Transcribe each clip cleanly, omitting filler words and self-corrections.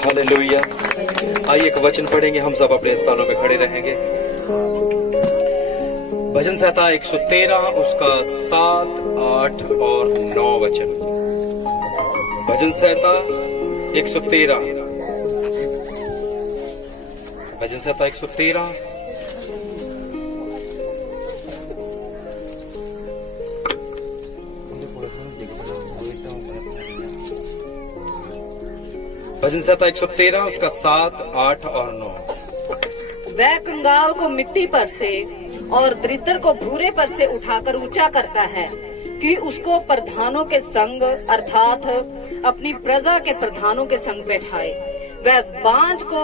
Hallelujah. आइए एक वचन पढ़ेंगे, हम सब अपने स्थानों पे खड़े रहेंगे। भजन संहिता 113 उसका 7, 8 और 9 वचन। भजन संहिता 113, भजन संहिता 113 भजन संहिता 113 उसका 7, 8 और 9। वह कंगाल को मिट्टी पर से और दरिद्र को भूरे पर से उठाकर ऊंचा करता है कि उसको प्रधानों के संग अर्थात अपनी प्रजा के प्रधानों के संग बैठाए। वह बांझ को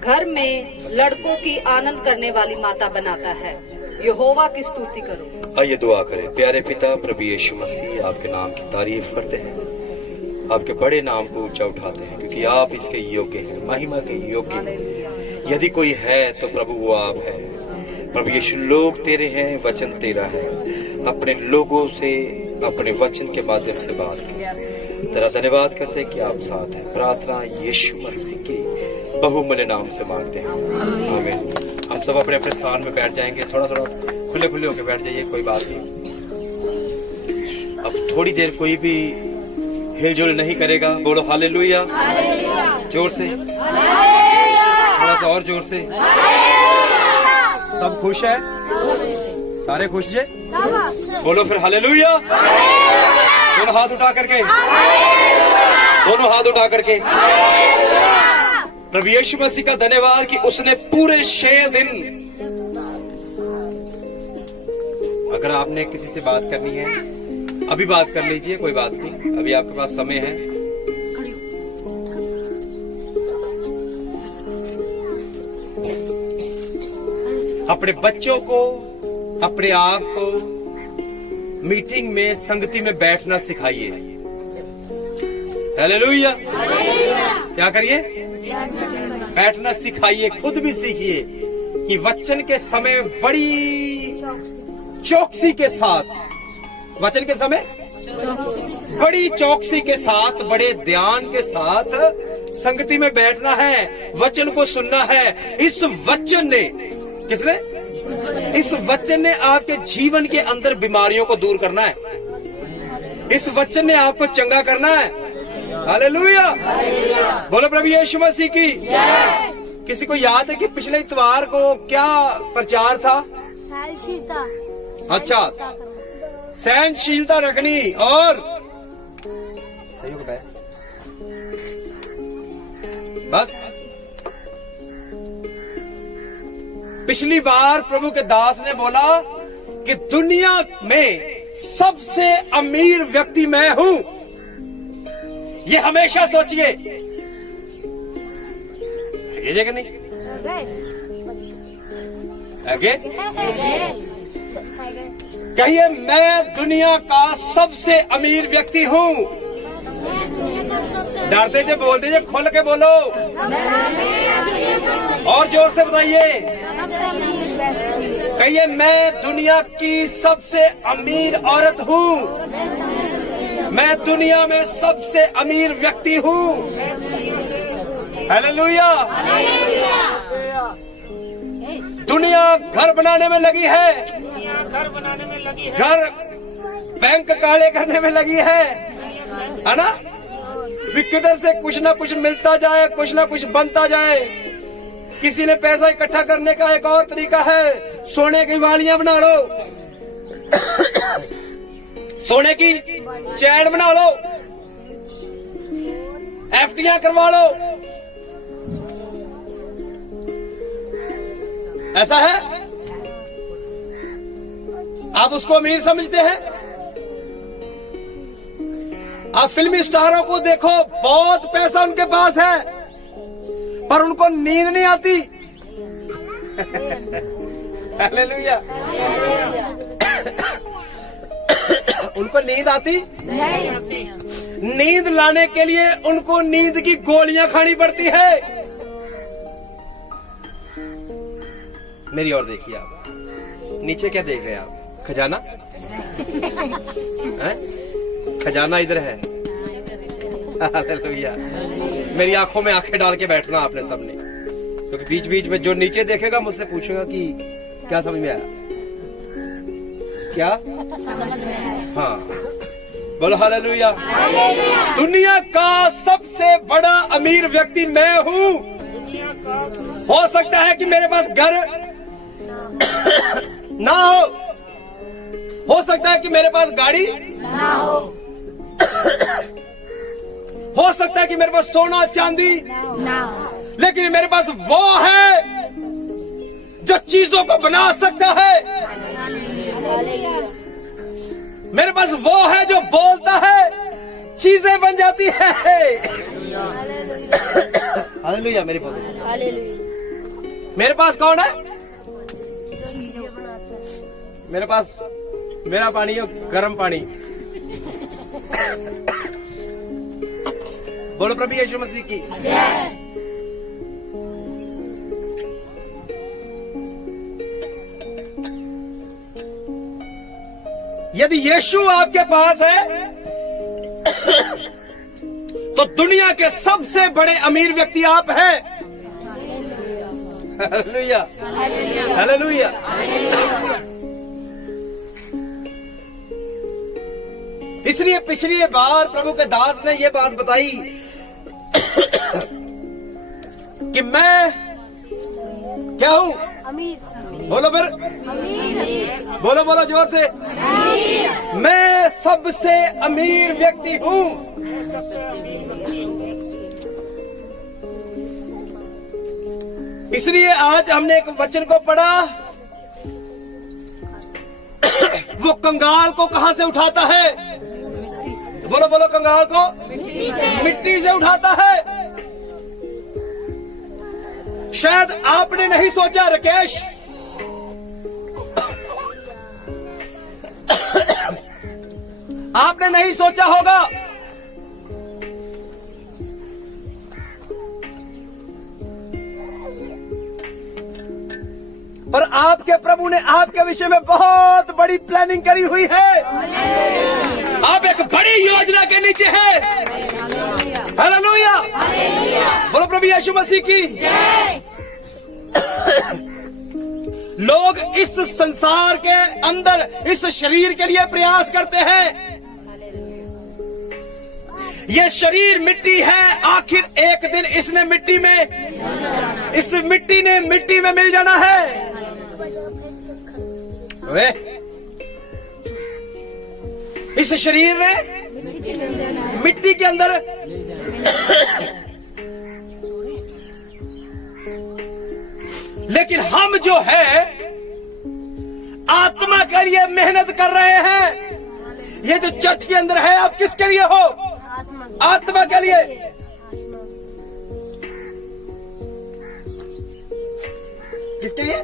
घर में लड़कों की आनंद करने वाली माता बनाता है। यहोवा की स्तुति करो। आइए दुआ करें। प्यारे पिता प्रभु यीशु मसीह, आपके नाम की तारीफ करते हैं, आपके बड़े नाम को ऊंचा उठाते हैं, क्योंकि आप इसके योग्य हैं, महिमा के योग्य हैं। यदि कोई है तो प्रभु वो आप है। प्रभु यीशु, लोग तेरे हैं, वचन तेरा है। अपने लोगों से अपने वचन के माध्यम से बात कर। तेरा धन्यवाद करते हैं कि आप साथ हैं। प्रार्थना यीशु मसीह के बहुमूल्य नाम से मांगते हैं, आमीन। हम सब अपने अपने स्थान में बैठ जाएंगे। थोड़ा थोड़ा खुले खुले होकर बैठ जाइए, कोई बात नहीं। अब थोड़ी देर कोई भी हिलजुल नहीं करेगा। बोलो हालेलुया, जोर से, थोड़ा सा और जोर से। सब खुश है? सारे खुश जे? बोलो फिर हालेलुया। दोनों हाथ उठा करके, दोनों हाथ उठा करके। प्रभु यीशु मसीह का धन्यवाद कि उसने पूरे 6 दिन, अगर आपने किसी से बात करनी है अभी बात कर लीजिए, कोई बात नहीं, अभी आपके पास समय है। अपने बच्चों को, अपने आप को मीटिंग में, संगति में बैठना सिखाइए। हालेलुया। क्या करिए? बैठना सिखाइए। खुद भी सीखिए कि वचन के समय बड़ी चौकसी के साथ, वचन के समय बड़ी चौकसी के साथ, बड़े ध्यान के साथ संगति में बैठना है, वचन को सुनना है। इस वचन ने, किसने? इस वचन ने आपके जीवन के अंदर बीमारियों को दूर करना है। इस वचन ने आपको चंगा करना है। हालेलुया। बोलो प्रभु यीशु मसीह की जय। किसी को याद है कि पिछले इतवार को क्या प्रचार था? अच्छा, सहनशीलता रखनी और बस। पिछली बार प्रभु के दास ने बोला कि दुनिया में सबसे अमीर व्यक्ति मैं हूं। ये हमेशा सोचिए। आगे नहीं? आगे कहिए, मैं दुनिया का सबसे अमीर व्यक्ति हूँ। डरते जे बोल दीजिए, खोल के बोलो और जोर से बताइए। कहिए, मैं दुनिया की सबसे अमीर औरत हूँ। मैं दुनिया में सबसे अमीर व्यक्ति हूँ। हालेलुया। दुनिया घर बनाने में लगी है, घर बैंक काले करने में लगी है ना? भी किधर से कुछ ना कुछ मिलता जाए, कुछ ना कुछ बनता जाए। किसी ने पैसा इकट्ठा करने का एक और तरीका है, सोने की वालियां बना लो, सोने की चैन बना लो, एफडीआं करवा लो। ऐसा है? आप उसको अमीर समझते हैं? आप फिल्मी स्टारों को देखो, बहुत पैसा उनके पास है, पर उनको नींद नहीं आती। हालेलुया। उनको नींद आती नहीं। नींद लाने के लिए उनको नींद की गोलियां खानी पड़ती है। मेरी ओर देखिए आप, नीचे क्या देख रहे हैं आप? खजाना है? खजाना इधर है। हालेलुया। मेरी आंखों में आंखें डाल के बैठना आपने सबने, क्योंकि बीच बीच में जो नीचे देखेगा मुझसे पूछेगा कि क्या समझ में आया, क्या समझ में आया। हाँ, बोलो हालेलुया। दुनिया का सबसे बड़ा अमीर व्यक्ति मैं हूँ। हो सकता है कि मेरे पास घर ना हो सकता है कि मेरे पास गाड़ी ना हो सकता है कि मेरे पास सोना चांदी, ना लेकिन मेरे पास वो है जो चीजों को बना सकता है। मेरे पास वो है जो बोलता है, चीजें बन जाती है। हालेलुया। मेरे पास कौन है? मेरे पास मेरा पानी है, गर्म पानी। बोलो प्रभु यीशु मसीह की जय। यदि यीशु आपके पास है तो दुनिया के सबसे बड़े अमीर व्यक्ति आप हैं। Hallelujah, hallelujah. इसलिए पिछली बार प्रभु के दास ने यह बात बताई कि मैं क्या हूं? अमीर। बोलो फिर, बोलो बोलो जोर से, मैं सबसे अमीर व्यक्ति हूं। इसलिए आज हमने एक वचन को पढ़ा, वो कंगाल को कहां से उठाता है? बोलो बोलो, कंगाल को मिट्टी से उठाता है। शायद आपने नहीं सोचा राकेश, आपने नहीं सोचा होगा पर आपके प्रभु ने आपके विषय में बहुत बड़ी प्लानिंग करी हुई है। आप एक बड़ी योजना के नीचे हैं। हालेलुया, बोलो प्रभु यीशु मसीह की जय। लोग इस संसार के अंदर इस शरीर के लिए प्रयास करते हैं। ये शरीर मिट्टी है, आखिर एक दिन इसने मिट्टी में, इस मिट्टी ने मिट्टी में मिल जाना है। वे इस शरीर ने मिट्टी के अंदर लेकिन हम जो है आत्मा के लिए मेहनत कर रहे हैं। ये जो चर्च के अंदर है, आप किसके लिए हो? आत्मा के लिए। किसके लिए?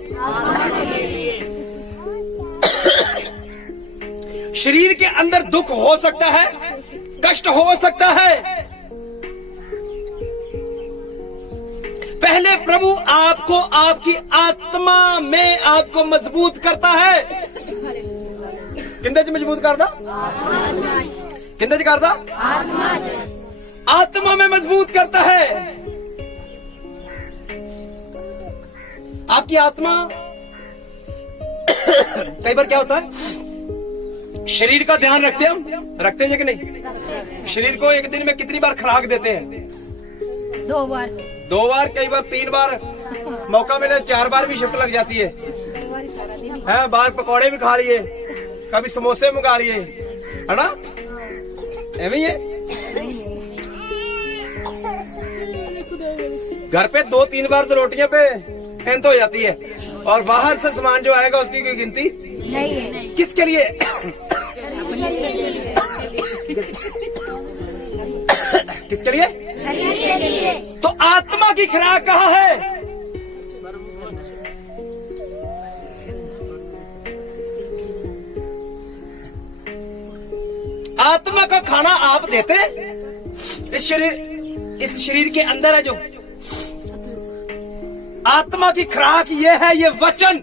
शरीर के अंदर दुख हो सकता है, कष्ट हो सकता है। पहले प्रभु आपको आपकी आत्मा में आपको मजबूत करता है। किंदे च मजबूत करता? किंदे च करता? आत्मा में मजबूत करता है। आपकी आत्मा कई बार क्या होता है, शरीर का ध्यान रखते हैं हम, रखते हैं कि नहीं? शरीर को एक दिन में कितनी बार खुराक देते हैं? 2 बार, 2 बार, कई बार 3 बार, मौका मिले 4 बार भी शिफ्ट लग जाती है। बाहर पकौड़े भी खा लिए, कभी समोसे मंगा लिए, है ना? ऐਵੇਂ ही है। घर पे 2-3 बार तो रोटियां पे एंत हो जाती है, और बाहर से सामान जो आएगा उसकी कोई गिनती नहीं है। किसके लिए? किसके लिए? तो आत्मा की खुराक कहाँ है? आत्मा का खाना आप देते? इस शरीर के अंदर है जो आत्मा की खुराक, ये है ये वचन।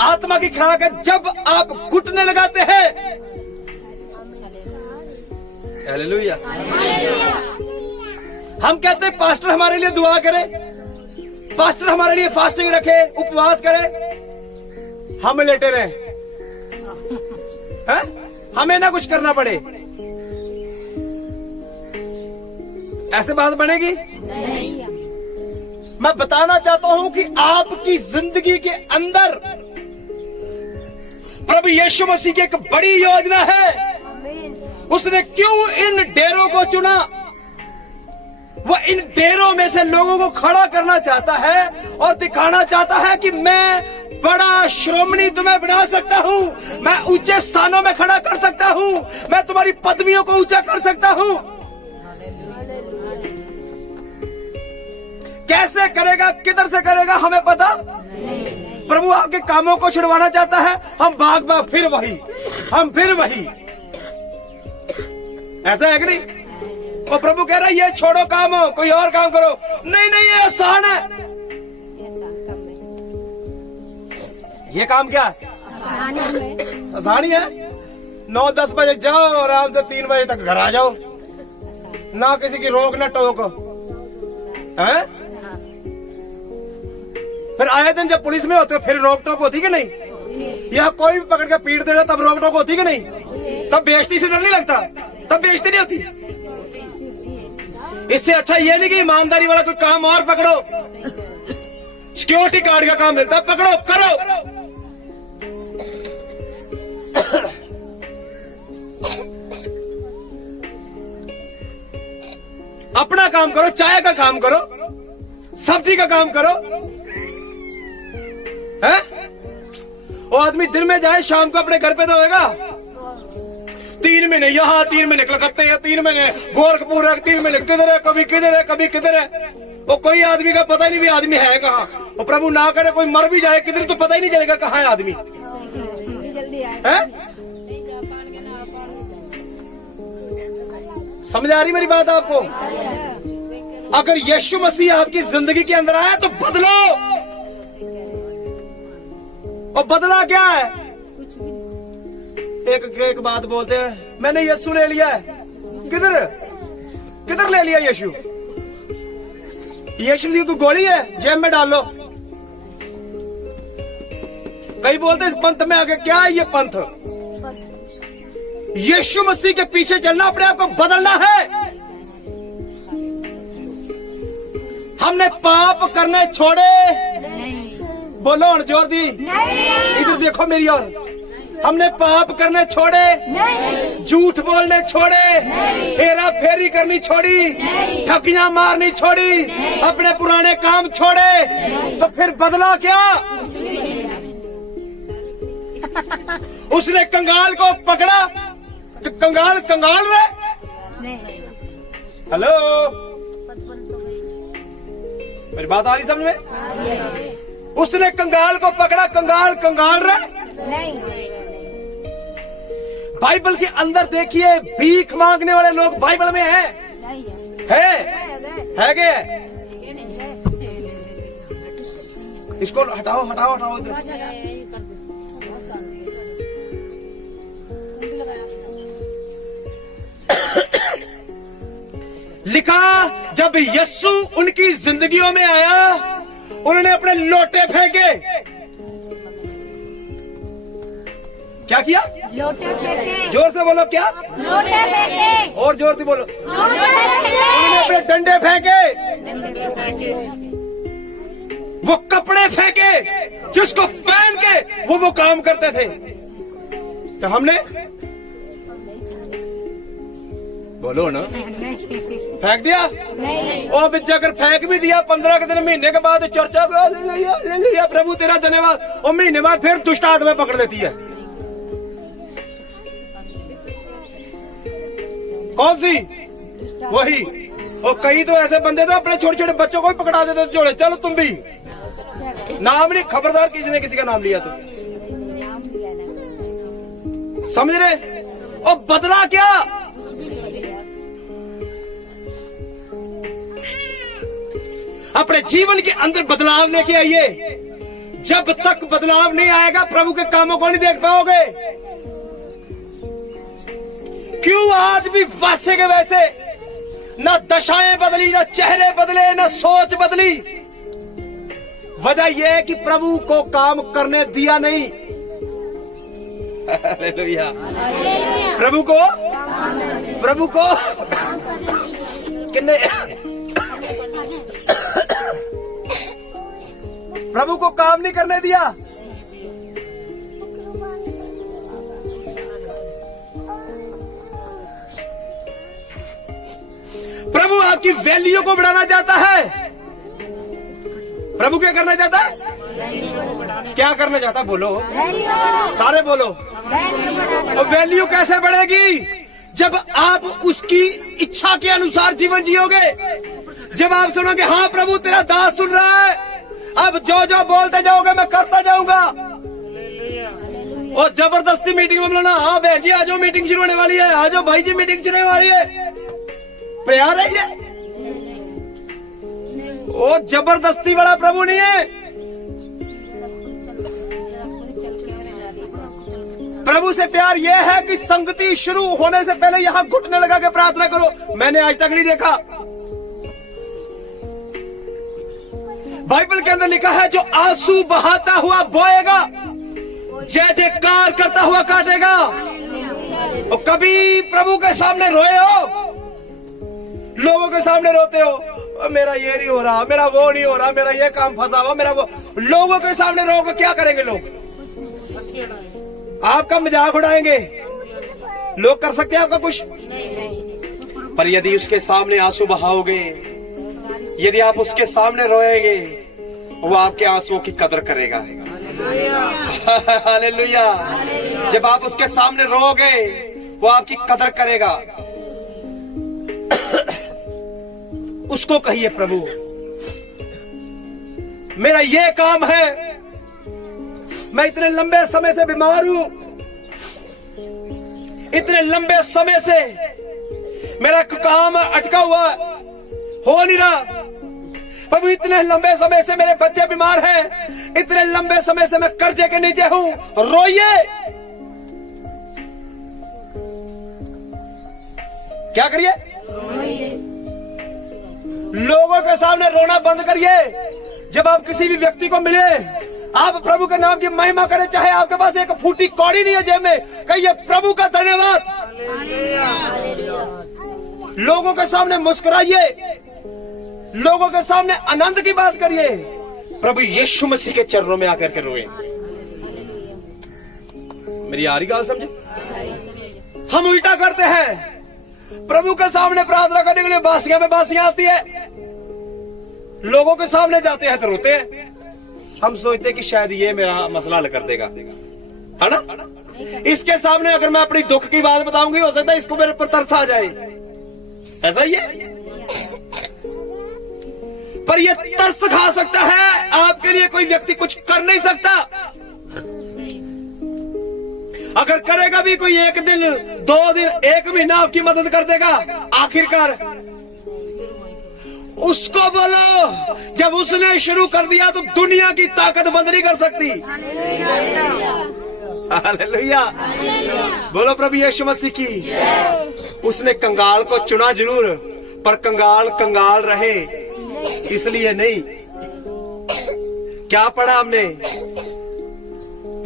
आत्मा की खुराक है जब आप घुटने लगाते हैं। हालेलुया। हम कहते हैं पास्टर हमारे लिए दुआ करे, पास्टर हमारे लिए फास्टिंग रखे, उपवास करे, हम लेटे रहे हैं, हमें ना कुछ करना पड़े। ऐसे बात बनेगी? मैं बताना चाहता हूं कि आपकी जिंदगी के अंदर प्रभु यीशु मसीह की एक बड़ी योजना है। उसने क्यों इन डेरों को चुना? वो इन डेरों में से लोगों को खड़ा करना चाहता है और दिखाना चाहता है कि मैं बड़ा श्रोमणी तुम्हें बना सकता हूं, मैं ऊंचे स्थानों में खड़ा कर सकता हूं, मैं तुम्हारी पदवियों को ऊंचा कर सकता हूं। कैसे करेगा, किधर से करेगा, हमें पता। प्रभु आपके कामों को छुड़वाना चाहता है, हम भाग भाग फिर वही, हम फिर वही। ऐसा है कि नहीं? और प्रभु कह रहा है ये छोड़ो काम, हो कोई और काम करो। नहीं नहीं, ये आसान है। ये काम क्या है? आसान ही है। 9-10 बजे जाओ, आराम से 3 बजे तक घर आ जाओ, ना किसी की रोक ना टोक है। फिर आए दिन जब पुलिस में होते हो फिर रोक टोक होती कि नहीं? या कोई भी पकड़ के पीट देता तब रोक टोक होती कि नहीं? तब बेइज्जती से डर नहीं लगता, तब बेइज्जती नहीं होती। इससे अच्छा ये नहीं कि ईमानदारी वाला कोई काम और पकड़ो, सिक्योरिटी गार्ड का काम मिलता है, पकड़ो करो। अपना काम करो, चाय का काम करो, सब्जी का काम करो, है? वो आदमी दिन में जाए शाम को अपने घर पे तो होगा। 3 महीने यहाँ, 3 महीने कलकत्ते हैं, 3 महीने गोरखपुर है, 3 महीने किधर है, कभी किधर है, कभी किधर है। वो कोई आदमी का पता ही नहीं भी आदमी है कहाँ। वो प्रभु ना करे कोई मर भी जाए किधर तो पता ही नहीं चलेगा कहाँ है आदमी, है? समझ आ रही मेरी बात आपको? अगर यीशु मसीह आपकी जिंदगी के अंदर आया तो बदलो। और बदला क्या है? एक बात बोलते हैं, मैंने यीशु ले लिया है। किधर किधर ले लिया यीशु? यीशु की कोई गोली है, जेब में डाल लो। कई बोलते हैं इस पंथ में आगे क्या है? ये पंथ यीशु मसीह के पीछे चलना, अपने आप को बदलना है। हमने पाप करने छोड़े, बोलो और जोर दी, इधर देखो मेरी ओर। हमने पाप करने छोड़े, झूठ बोलने छोड़े, हेरा फेरी करनी छोड़ी, ठगियां मारनी छोड़ी, अपने पुराने काम छोड़े, तो फिर बदला क्या? उसने कंगाल को पकड़ा, कंगाल कंगाल रहे। हेलो, मेरी बात आ रही समझ में? उसने कंगाल को पकड़ा, कंगाल कंगाल रहे। बाइबल के अंदर देखिए, भीख मांगने वाले लोग बाइबल में है गे? इसको हटाओ हटाओ हटाओ इधर। लिखा, जब यीशु उनकी जिंदगियों में आया, उन्होंने अपने लोटे फेंके। क्या किया? लोटे फेंके। जोर से बोलो, क्या? लोटे फेंके। और जोर से बोलो। लोटे फेंके। उन्होंने अपने डंडे फेंके, वो कपड़े फेंके जिसको पहन के वो काम करते थे। तो हमने बोलो ना, फेंक दिया? नहीं। और बिच अगर फेंक भी दिया 15 के दिन, महीने के बाद चर्चा ले लिया, प्रभु तेरा धन्यवाद, और महीने बाद फिर दुष्ट आत्मा पकड़ लेती है। कौन सी? वही। और कई तो ऐसे बंदे तो अपने छोटे छोटे बच्चों को भी पकड़ा देते, जोड़े चलो तुम भी। नाम नहीं, खबरदार किसी ने किसी का नाम लिया तो। समझ रहे? और बदला क्या? अपने जीवन के अंदर बदलाव लेके आइए। जब तक बदलाव नहीं आएगा, प्रभु के कामों को नहीं देख पाओगे। क्यों आज भी वैसे के वैसे ना दशाएं बदली, ना चेहरे बदले, ना सोच बदली। वजह यह है कि प्रभु को काम करने दिया नहीं। हालेलुया। प्रभु को किन्ने प्रभु को काम नहीं करने दिया। प्रभु आपकी वैल्यू को बढ़ाना चाहता है। प्रभु क्या करना चाहता है? क्या करना चाहता? बोलो, सारे बोलो। और वैल्यू कैसे बढ़ेगी? जब आप उसकी इच्छा के अनुसार जीवन जियोगे। जब आप सुनोगे हाँ प्रभु तेरा दास सुन रहा है, अब जो जो बोलते जाओगे मैं करता जाऊंगा। और जबरदस्ती मीटिंग में बोलना, हाँ बहन जी आज मीटिंग शुरू होने वाली है, आज भाई जी मीटिंग शुरू होने वाली है, प्यार है ये। वो जबरदस्ती वाला प्रभु नहीं है। प्रभु से प्यार यह है कि संगति शुरू होने से पहले यहां घुटने लगा के प्रार्थना करो। मैंने आज तक नहीं देखा। बाइबल के अंदर लिखा है जो आंसू बहाता हुआ बोएगा, जय जयकार करता हुआ काटेगा। और कभी प्रभु के सामने रोए हो? लोगों के सामने रोते हो, मेरा ये नहीं हो रहा, मेरा वो नहीं हो रहा, मेरा ये काम फंसा हुआ, मेरा वो। लोगों के सामने रोगे क्या करेंगे लोग? आपका मजाक उड़ाएंगे। लोग कर सकते हैं आपका कुछ? पर यदि उसके सामने आंसू बहाओगे, यदि आप उसके सामने रोएंगे, वो आपके आंसुओं की कदर करेगा। हालेलुया। जब आप उसके सामने रोओगे, वो आपकी कदर करेगा। उसको कहिए प्रभु मेरा ये काम है, मैं इतने लंबे समय से बीमार हूं, इतने लंबे समय से मेरा काम अटका हुआ हो नहीं रहा। प्रभु इतने लंबे समय से मेरे बच्चे बीमार हैं, इतने लंबे समय से मैं कर्जे के नीचे हूं, रोइए। क्या करिए? लोगों के सामने रोना बंद करिए। जब आप किसी भी व्यक्ति को मिले, आप प्रभु के नाम की महिमा करें, चाहे आपके पास एक फूटी कौड़ी नहीं है जेब में, कहिए प्रभु का धन्यवाद। लोगों के सामने मुस्कुराइए, लोगों के सामने आनंद की बात करिए। प्रभु यीशु मसीह के चरणों में आकर के रोए। मेरी यारी गाल समझे? हम उल्टा करते हैं। प्रभु के सामने प्रार्थना करने के लिए बासियां में बासियां आती है, लोगों के सामने जाते हैं तो रोते हैं। हम सोचते कि शायद ये मेरा मसला हल कर देगा, है ना? इसके सामने अगर मैं अपनी दुख की बात बताऊंगी, हो सकता है इसको मेरे पर तरस आ जाए। ऐसा ही है। पर ये तरस खा सकता है, आपके लिए कोई व्यक्ति कुछ कर नहीं सकता। अगर करेगा भी कोई, एक दिन, 2 दिन, 1 महीना आपकी मदद कर देगा। आखिरकार उसको बोलो, जब उसने शुरू कर दिया तो दुनिया की ताकत बंद नहीं कर सकती। हालेलुया। बोलो प्रभु यीशु मसीह की। उसने कंगाल को चुना जरूर, पर कंगाल कंगाल रहे इसलिए नहीं। क्या पढ़ा हमने?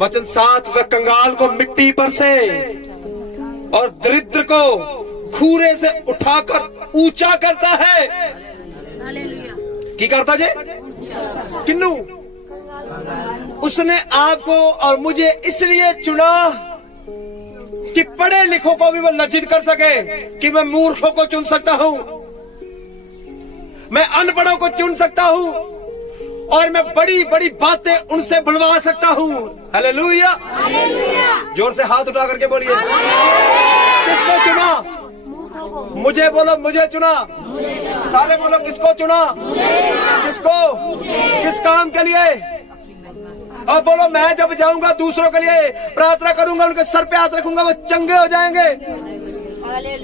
वचन 7, वह कंगाल को मिट्टी पर से और दरिद्र को खूरे से उठाकर ऊंचा करता है। की करता जे? किन्नू? उसने आपको और मुझे इसलिए चुना कि पढ़े लिखों को भी वो लज्जित कर सके, कि मैं मूर्खों को चुन सकता हूं, मैं अनपढ़ों को चुन सकता हूं, और मैं बड़ी बड़ी बातें उनसे बुलवा सकता हूं। हालेलुया। जोर से हाथ उठा करके बोलिए, किसको चुना? मुझे बोलो, मुझे चुना। सारे बोलो, किसको चुना? किसको? किस काम के लिए? और बोलो, मैं जब जाऊंगा दूसरों के लिए प्रार्थना करूंगा, उनके सर पे हाथ रखूंगा, वो चंगे हो जाएंगे।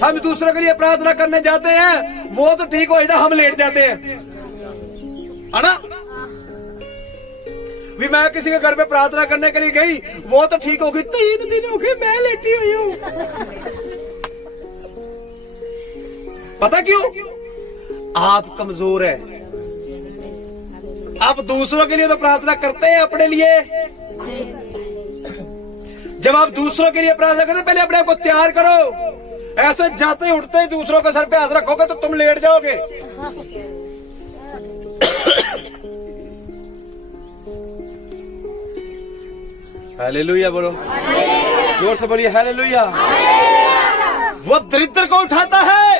हम दूसरों के लिए प्रार्थना करने जाते हैं, वो तो ठीक हो जाता, हम लेट जाते हैं, है ना? भी मैं किसी के घर पे प्रार्थना करने के लिए गई, वो तो ठीक होगी, 3 दिन हो गए मैं लेटी हुई हूं। पता क्यों? आप कमजोर है। आप दूसरों के लिए तो प्रार्थना करते हैं, अपने लिए जब आप दूसरों के लिए प्रार्थना करते पहले अपने आप को तैयार करो। ऐसे जाते उठते ही दूसरों के सर पे हाथ रखोगे तो तुम लेट जाओगे। हालेलुया बोलो, जोर से बोलिए हालेलुया। वो दरिद्र को उठाता है,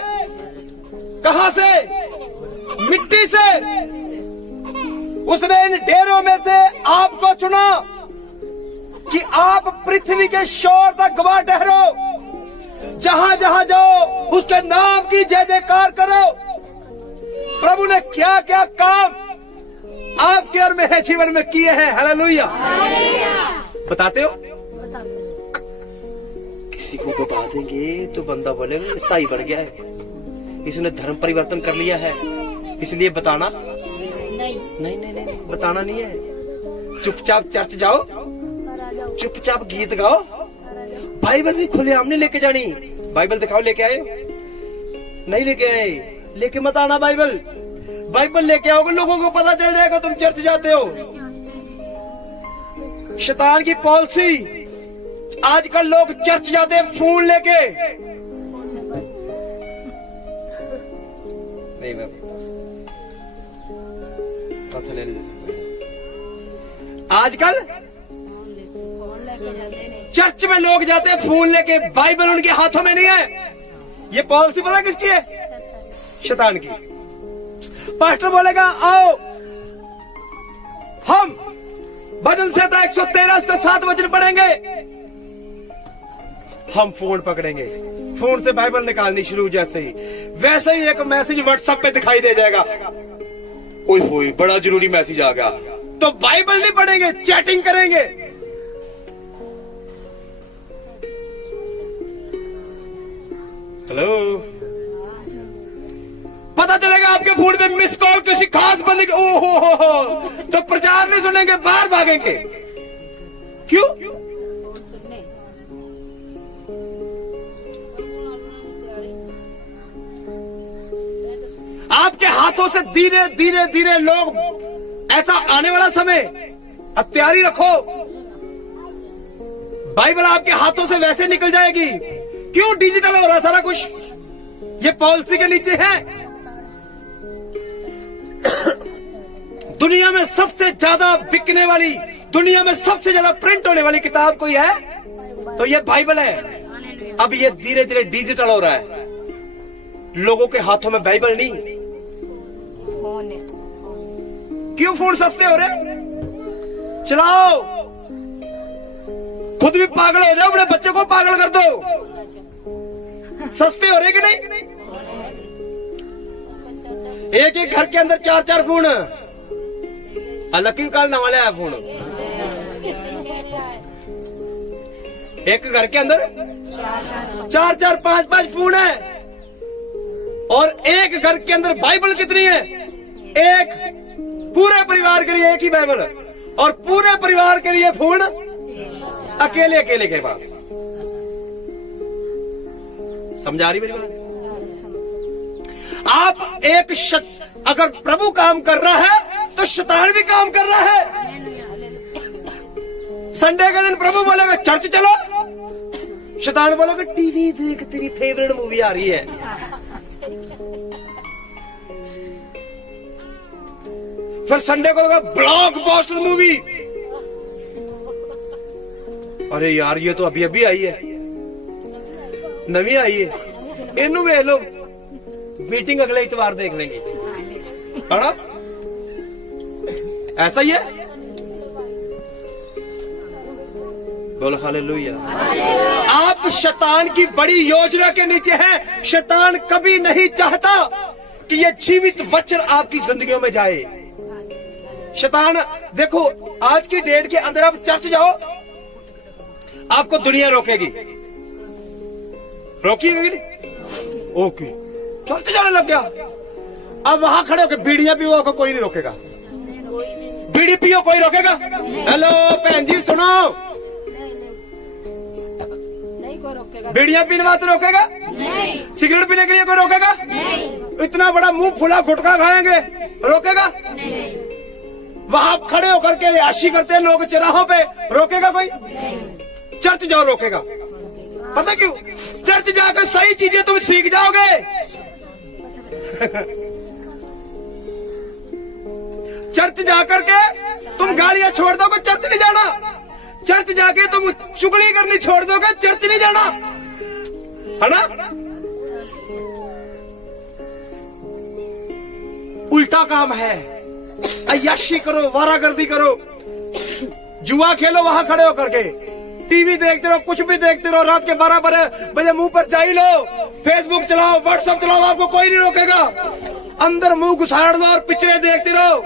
कहां से? मिट्टी से। उसने इन ढेरों में से आपको चुना कि आप पृथ्वी के शोर तक गवाह ठहरो। जहां जहां जाओ उसके नाम की जय जयकार करो। प्रभु ने क्या क्या काम आपके और मेरे जीवन में किए हैं। हालेलुया। बताते हो? किसी को बता देंगे तो बंदा बोलेगा ईसाई बन गया है, इसने धर्म परिवर्तन कर लिया है, इसलिए बताना नहीं, बताना नहीं है। चुपचाप चर्च जाओ, चुपचाप गीत गाओ, बाइबल भी खुलेआम नहीं लेके जानी। बाइबल दिखाओ, लेके आए? नहीं लेके आए, लेके मत आना। बाइबल लेके आओगे, लोगों को पता चल जाएगा तुम चर्च जाते हो। शैतान की पॉलिसी, आजकल लोग चर्च जाते हैं फोन लेके। नहीं मैं पता ले आजकल चर्च में लोग जाते हैं फोन लेके, बाइबल उनके हाथों में नहीं है। ये पॉलिसी पता किसकी है? शैतान की। पास्टर बोलेगा आओ हम भजन संहिता 113 उसका 7 वचन पढ़ेंगे, हम फोन पकड़ेंगे, फोन से बाइबल निकालनी शुरू। जैसे ही वैसे ही एक मैसेज व्हाट्सएप पे दिखाई दे जाएगा, ओए होए बड़ा जरूरी मैसेज आ गया, तो बाइबल नहीं पढ़ेंगे, चैटिंग करेंगे। हेलो, पता चलेगा आपके फोन में मिस कॉल किसी खास बंदे के, ओहो तो प्रचार नहीं सुनेंगे, बाहर भागेंगे। क्यों? आपके हाथों से धीरे धीरे धीरे लोग, ऐसा आने वाला समय, अब तैयारी रखो, बाइबल आपके हाथों से वैसे निकल जाएगी। क्यों? डिजिटल हो रहा सारा कुछ, ये पॉलिसी के नीचे है। दुनिया में सबसे ज्यादा बिकने वाली, दुनिया में सबसे ज्यादा प्रिंट होने वाली किताब कोई है तो ये बाइबल है। अब ये धीरे धीरे डिजिटल हो रहा है, लोगों के हाथों में बाइबल नहीं। क्यों? फोन सस्ते हो रहे, चलाओ, खुद भी पागल हो जाओ, अपने बच्चे को पागल कर दो। सस्ते हो रहे कि नहीं? एक एक घर के अंदर 4-4 फोन, अलग काल नवा लिया फोन। एक घर के अंदर 4-4, 5-5 फोन है, और एक घर के अंदर बाइबल कितनी है? एक। पूरे परिवार के लिए एक ही बाइबल, और पूरे परिवार के लिए फोन अकेले अकेले के पास। समझा रही मेरी बात? आप एक अगर प्रभु काम कर रहा है तो शैतान भी काम कर रहा है। संडे के दिन प्रभु बोलेगा चर्च चलो, शैतान बोलेगा टीवी देख, तेरी फेवरेट मूवी आ रही है। फिर संडे को होगा ब्लॉकबस्टर मूवी। अरे यार ये तो अभी अभी आई है, नवी आई है, इनू वे लो, मीटिंग अगले इतवार देख लेंगे, है ना? ऐसा ही है। बोलो हालेलुया। आप शैतान की बड़ी योजना के नीचे हैं। शैतान कभी नहीं चाहता कि ये जीवित वचन आपकी जिंदगियों में जाए। शैतान देखो, आज की डेट के अंदर आप चर्च जाओ, आपको दुनिया रोकेगी, रोकेगी नहीं? ओके, चर्च जाने लग गया, अब वहां खड़े होकर बीड़ियां पियो, को कोई नहीं रोकेगा। बीड़ी पियो, कोई रोकेगा? हेलो बहन जी सुनो, बीड़ियां पीने वाला तो रोकेगा नहीं। सिगरेट पीने के लिए कोई रोकेगा नहीं। इतना बड़ा मुंह फुला गुटखा खाएंगे, रोकेगा? वहां खड़े होकर के याशी करते हैं लोग चौराहों पे, रोकेगा कोई? चर्च जाओ, रोकेगा? पता क्यों? चर्च जाकर सही चीजें तुम सीख जाओगे। चर्च जाकर के तुम गालियां छोड़ दोगे, चर्च नहीं जाना। चर्च जाके तुम चुगली करनी छोड़ दोगे, चर्च नहीं जाना, है ना? उल्टा काम है, अय्याशी करो, वारागर्दी करो, जुआ खेलो वहां खड़े होकर के, टीवी देखते रहो, कुछ भी देखते रहो, रात के 12 बजे मुंह पर चाय लो, फेसबुक चलाओ, व्हाट्सएप चलाओ, आपको कोई नहीं रोकेगा। अंदर मुंह घुसाड़ दो और पिक्चरें देखते रहो,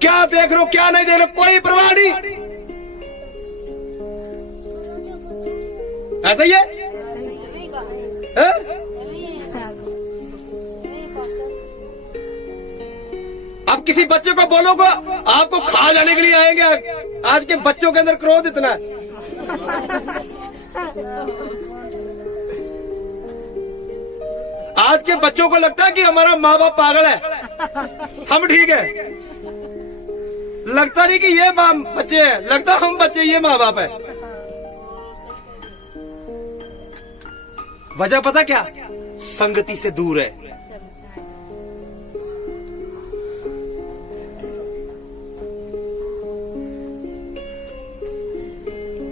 क्या देख रहे हो क्या नहीं देख रहे हो कोई परवाह नहीं। ऐसा ही है? अब किसी बच्चे को बोलोगे आपको खा जाने के लिए आएंगे। आज के बच्चों के अंदर क्रोध इतना है। आज के बच्चों को लगता है कि हमारा माँ बाप पागल है, हम ठीक है। लगता नहीं कि ये बच्चे हैं, लगता हम बच्चे ये माँ बाप है। वजह पता क्या? संगति से दूर है।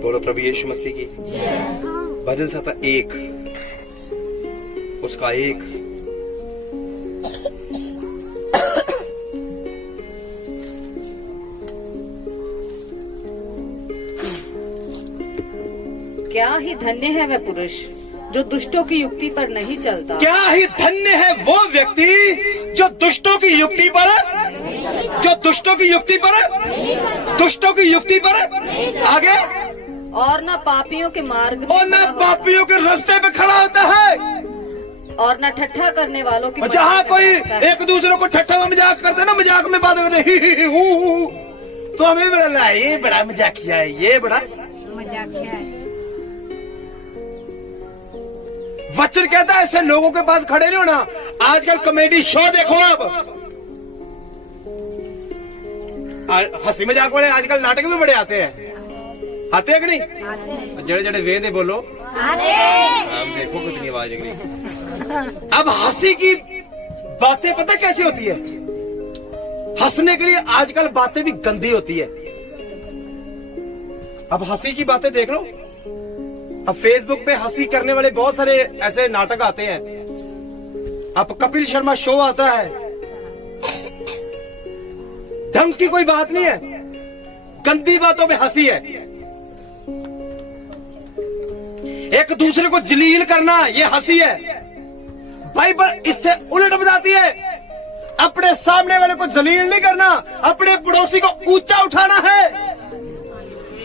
बोलो प्रभु यीशु मसीह की। भजन संहिता 1 उसका 1 क्या ही धन्य है वह पुरुष जो दुष्टों की युक्ति पर नहीं चलता। क्या ही धन्य है वो व्यक्ति जो दुष्टों की युक्ति पर, दुष्टों की युक्ति पर आगे, और न पापियों के मार्ग और न पापियों के रास्ते पे खड़ा होता है, और न ठट्ठा करने वालों की। जहाँ कोई एक दूसरे को ठट्ठा मजाक करते ना, मजाक में बात करते ही हू, तो हमें बड़ा ये बड़ा मजाकिया है, ये बड़ा मजाकिया है। वचन कहता है ऐसे लोगों के पास खड़े नहीं होना। आजकल कॉमेडी शो देखो, अब हंसी मजाक वाले आजकल नाटक भी बड़े आते हैं, आते हैं कि नहीं? जड़े जड़े वे दे बोलो, अब देखो कितनी आवाज निकली। अब हंसी की बातें पता कैसी होती है? हंसने के लिए आजकल बातें भी गंदी होती है। अब हंसी की बातें देख लो, अब फेसबुक पे हंसी करने वाले बहुत सारे ऐसे नाटक आते हैं। अब कपिल शर्मा शो आता है, ढंग की कोई बात नहीं है, गंदी बातों में हंसी है। एक दूसरे को जलील करना ये हंसी है। बाइबल इससे उलट बताती है, अपने सामने वाले को जलील नहीं करना, अपने पड़ोसी को ऊंचा उठाना है।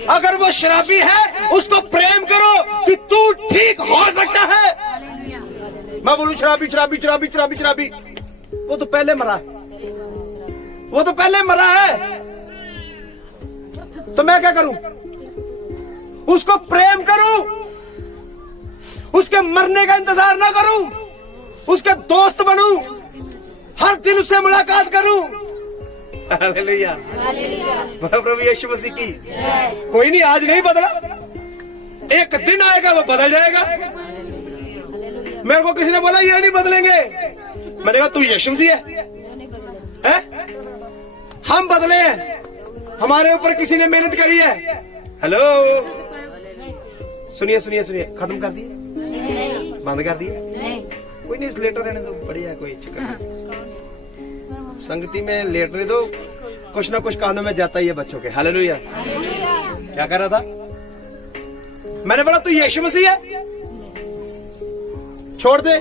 अगर वो शराबी है उसको प्रेम करो कि तू ठीक हो सकता है। मैं बोलूं शराबी शराबी शराबी शराबी शराबी, वो तो पहले मरा है, वो तो पहले मरा है, तो मैं क्या करूं? उसको प्रेम करूं, उसके मरने का इंतजार ना करूं, उसके दोस्त बनूं, हर दिन उससे मुलाकात करूं। हालेलुया, प्रभु यीशु मसीह की। कोई नहीं, आज नहीं बदला, एक दिन आएगा वो बदल जाएगा। मेरे को किसी ने बोला ये नहीं बदलेंगे, मैंने कहा तू यीशु मसीह है? हम बदले हैं, हमारे ऊपर किसी ने मेहनत करी है। हेलो, सुनिए सुनिए सुनिए, खत्म कर दिए, बंद कर दिए? कोई नहीं, लेटर रहने दो, बढ़िया, कोई चक्कर नहीं। संगति में लेट रहे दो, कुछ ना कुछ कानों में जाता ही है बच्चों के। हालेलुया। क्या कर रहा था? मैंने बोला तू यीशु मसीह है, छोड़ दे,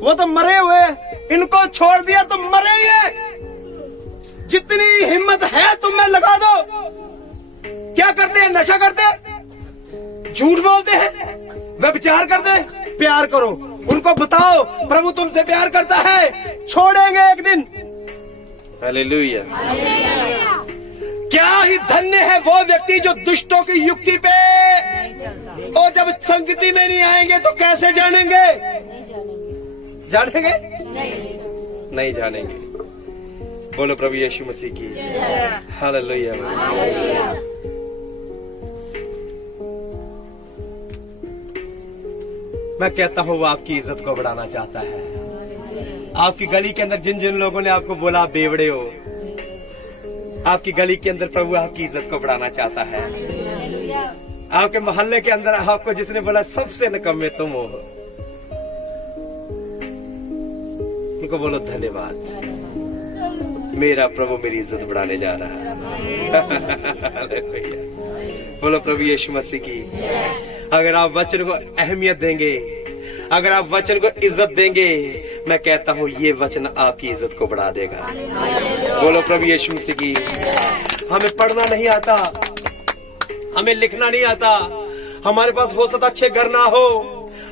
वो तो मरे हुए हैं, इनको छोड़ दिया तो मरे ही है। जितनी हिम्मत है तुम में लगा दो। क्या करते हैं? नशा करते हैं, झूठ बोलते हैं, व्यभिचार करते हैं। प्यार करो, उनको बताओ प्रभु तुमसे प्यार करता है, छोड़ेंगे एक दिन। हालेलुया। क्या ही धन्य है वो व्यक्ति जो दुष्टों की युक्ति पे, और जब संगति में नहीं आएंगे तो कैसे जानेंगे? जानेंगे? नहीं जानेंगे। बोलो प्रभु यीशु मसीह की हालेलुया। मैं कहता हूँ वो आपकी इज्जत को बढ़ाना चाहता है। आपकी गली के अंदर जिन जिन लोगों ने आपको बोला आप बेवड़े हो, आपकी गली के अंदर प्रभु आपकी इज्जत को बढ़ाना चाहता है। आपके मोहल्ले के अंदर आपको जिसने बोला सबसे निकम्मे तुम हो, उनको बोलो धन्यवाद, मेरा प्रभु मेरी इज्जत बढ़ाने जा रहा है। बोलो प्रभु यीशु मसीह की। अगर आप वचन को अहमियत देंगे, अगर आप वचन को इज्जत देंगे, मैं कहता हूँ ये वचन आपकी इज्जत को बढ़ा देगा। बोलो प्रभु यीशु मसीह की। हमें पढ़ना नहीं आता, हमें लिखना नहीं आता, हमारे पास हो सकता अच्छे घर ना हो,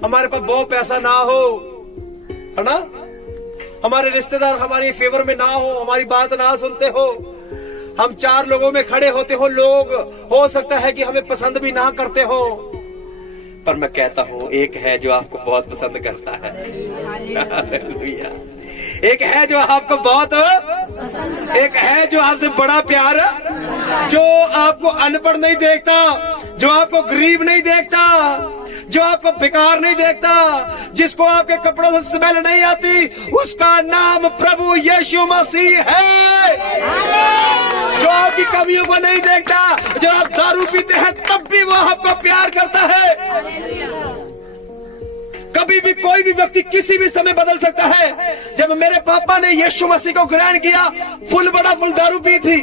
हमारे पास बहुत पैसा ना हो, है ना, हमारे रिश्तेदार हमारे फेवर में ना हो, हमारी बात ना सुनते हो, हम चार लोगों में खड़े होते हो, लोग हो सकता है कि हमें पसंद भी ना करते हो, पर मैं कहता हूँ एक है जो आपको बहुत पसंद करता है। हालेलुया। एक है जो आपको बहुत, एक है जो आपसे बड़ा प्यार, जो आपको अनपढ़ नहीं देखता, जो आपको गरीब नहीं देखता, जो आपको बेकार नहीं देखता, जिसको आपके कपड़ों से स्मेल नहीं आती, उसका नाम प्रभु यीशु मसीह है। जो आपकी कमियों को नहीं देखता, जब आप दारू पीते हैं तब भी वो आपको प्यार करता है। कभी भी कोई भी व्यक्ति किसी भी समय बदल सकता है। जब मेरे पापा ने यीशु मसीह को ग्रहण किया, फुल बड़ा फुल दारू पी थी।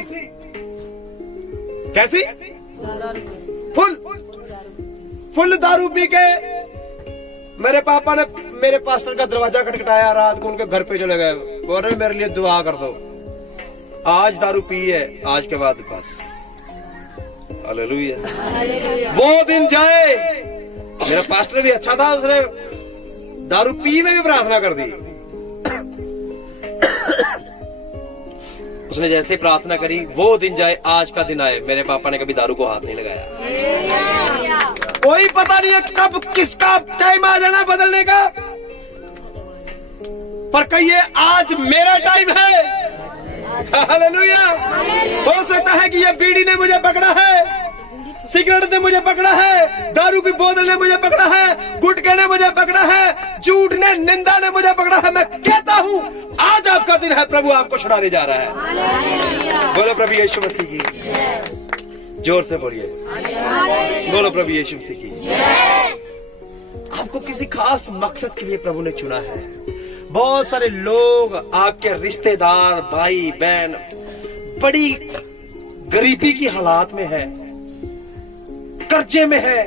कैसी? फुल दारू पी के मेरे पापा ने मेरे पास्टर का दरवाजा खटखटाया, रात को उनके घर पे चले गए, बोल रहे मेरे लिए दुआ कर दो, आज दारू पी है, आज के बाद बस। हालेलुया। वो दिन जाए, मेरा पास्टर भी अच्छा था, उसने दारू पी में भी प्रार्थना कर दी। उसने जैसे प्रार्थना करी, वो दिन जाए, आज का दिन आए, मेरे पापा ने कभी दारू को हाथ नहीं लगाया। कोई पता नहीं है कब किसका टाइम आ जाना बदलने का, पर कहिए आज मेरा टाइम है। हालेलुया। हो सकता है कि ये बीड़ी ने मुझे पकड़ा है, सिगरेट ने मुझे पकड़ा है, दारू की बोतल ने मुझे पकड़ा है, गुटखे ने मुझे पकड़ा है, झूठ ने, निंदा ने मुझे पकड़ा है। मैं कहता हूँ आज आपका दिन है, प्रभु आपको छुड़ाने जा रहा है। बोलो प्रभु यीशु मसीह की। जोर से बोलिए, बोलो प्रभु यीशु मसीह की। आपको किसी खास मकसद के लिए प्रभु ने चुना है। बहुत सारे लोग आपके रिश्तेदार, भाई बहन बड़ी गरीबी की हालात में है, कर्जे में है,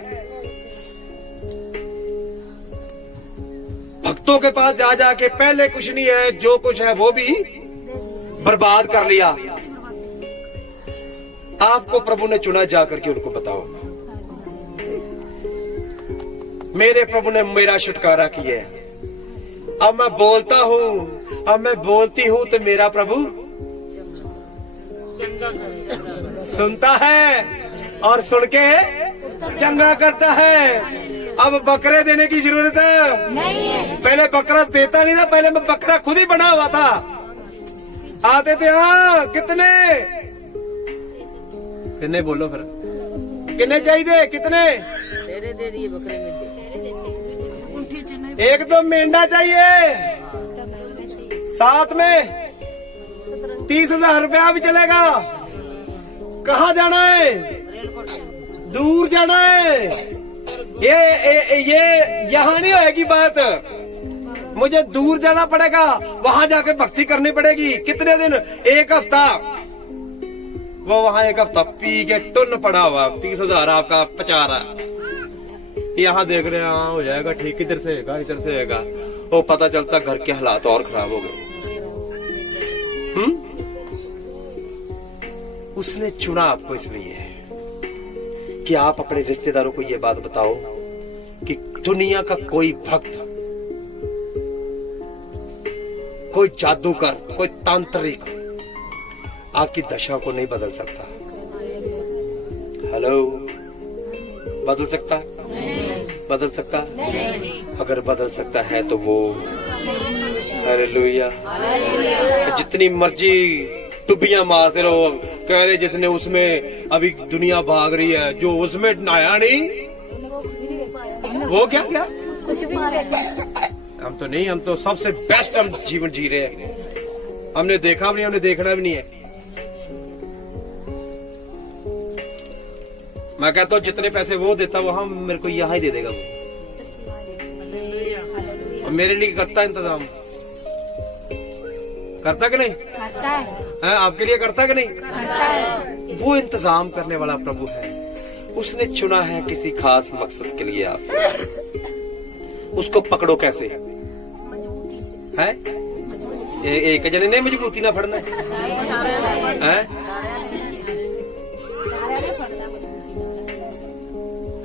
भक्तों के पास जा जाके पहले कुछ नहीं है, जो कुछ है वो भी बर्बाद कर लिया। आपको प्रभु ने चुना, जाकर के उनको बताओ मेरे प्रभु ने मेरा छुटकारा किया। अब मैं बोलता हूँ, अब मैं बोलती हूँ तो मेरा प्रभु सुनता है और सुन के चंगा करता है। अब बकरे देने की जरूरत नहीं है। पहले बकरा देता नहीं था, पहले मैं बकरा खुद ही बना हुआ था। आते थे, हाँ कितने कितने बोलो फिर, कितने चाहिए, कितने दे दिए बकरे में, एक दो मेंढा चाहिए, साथ में 30,000 रुपया भी चलेगा। कहाँ जाना है? दूर जाना है। ये यहाँ नहीं होएगी बात, मुझे दूर जाना पड़ेगा, वहां जाके भक्ति करनी पड़ेगी। कितने दिन? एक हफ्ता। वो वहां एक हफ्ता पी के टुन पड़ा हुआ, 30,000 आपका पचारा। यहाँ देख रहे हैं, हाँ हो जाएगा ठीक, इधर से होगा, इधर से होगा। वो पता चलता घर के हालात और खराब हो गए। उसने चुना आपको इसलिए कि आप अपने रिश्तेदारों को ये बात बताओ कि दुनिया का कोई भक्त, कोई जादूगर, कोई तांत्रिक आपकी दशा को नहीं बदल सकता। हेलो, बदल सकता? बदल सकता? अगर बदल सकता है तो वो हालेलुया। जितनी मर्जी टुबियां मारते रहो, कह रहे जिसने उसमें अभी दुनिया भाग रही है, जो उसमें नहाया नहीं वो क्या क्या। हम तो नहीं, हम तो सबसे बेस्ट हम जीवन जी रहे हैं। हमने देखा भी नहीं, हमने देखना भी नहीं है। मैं कहता हूँ जितने पैसे वो देता वो हम मेरे को यहाँ ही दे देगा वो। और मेरे लिए करता है इंतजाम, करता कि नहीं करता है, आपके लिए करता कि नहीं। करता है। वो इंतजाम करने वाला प्रभु है। उसने चुना है किसी खास मकसद के लिए आप। उसको पकड़ो कैसे है? एक जने ने मजबूती ना फड़ना है।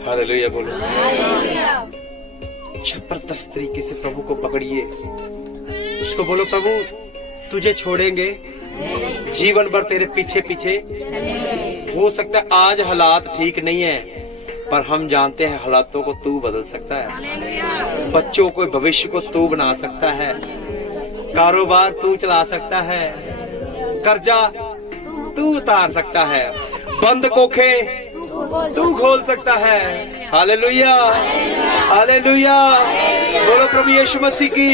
हालेलुया बोलो। जबरदस्त तरीके से प्रभु को पकड़िए। उसको बोलो प्रभु तुझे छोड़ेंगे, जीवन भर तेरे पीछे पीछे। हो सकता है आज हालात ठीक नहीं है, पर हम जानते हैं हालातों को तू बदल सकता है। बच्चों को भविष्य को तू बना सकता है। कारोबार तू चला सकता है। कर्जा तू उतार सकता है। बंद कोखे तू खोल सकता है। Hallelujah, hallelujah. बोलो प्रभु यीशु मसीह की।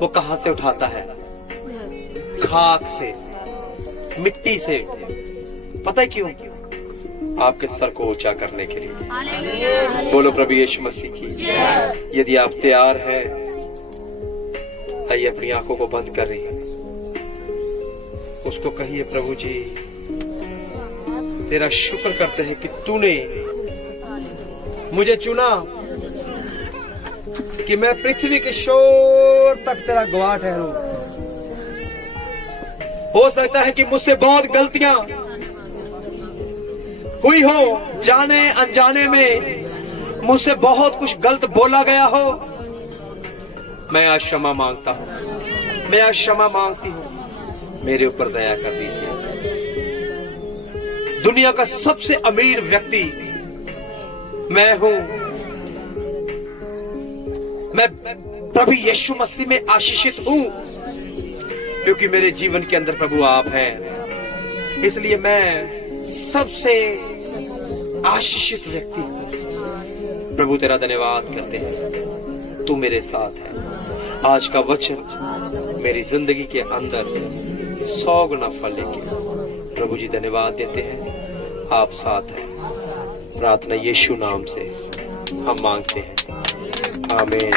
वो कहां से उठाता है? खाक से, मिट्टी से। पता है क्यों? आपके सर को ऊंचा करने के लिए। बोलो प्रभु यीशु मसीह की। यदि आप तैयार हैं, आइए अपनी आंखों को बंद कर रही है। उसको कहिए प्रभु जी तेरा शुक्र करते हैं कि तूने मुझे चुना कि मैं पृथ्वी के शोर तक तेरा गवाह ठहरूं। हो सकता है कि मुझसे बहुत गलतियां हुई हो, जाने अनजाने में मुझसे बहुत कुछ गलत बोला गया हो। मैं आज क्षमा मांगता हूं, मैं आज क्षमा मांगती हूं। मेरे ऊपर दया कर दीजिए। दुनिया का सबसे अमीर व्यक्ति मैं हूं। मैं प्रभु यीशु मसीह में आशीषित हूं, क्योंकि मेरे जीवन के अंदर प्रभु आप हैं। इसलिए मैं सबसे आशीषित व्यक्ति हूं। प्रभु तेरा धन्यवाद करते हैं, तू मेरे साथ है। आज का वचन मेरी जिंदगी के अंदर 100 गुना फल लेके प्रभु जी धन्यवाद देते हैं। आप साथ हैं। प्रार्थना यीशु नाम से हम मांगते हैं। आमीन।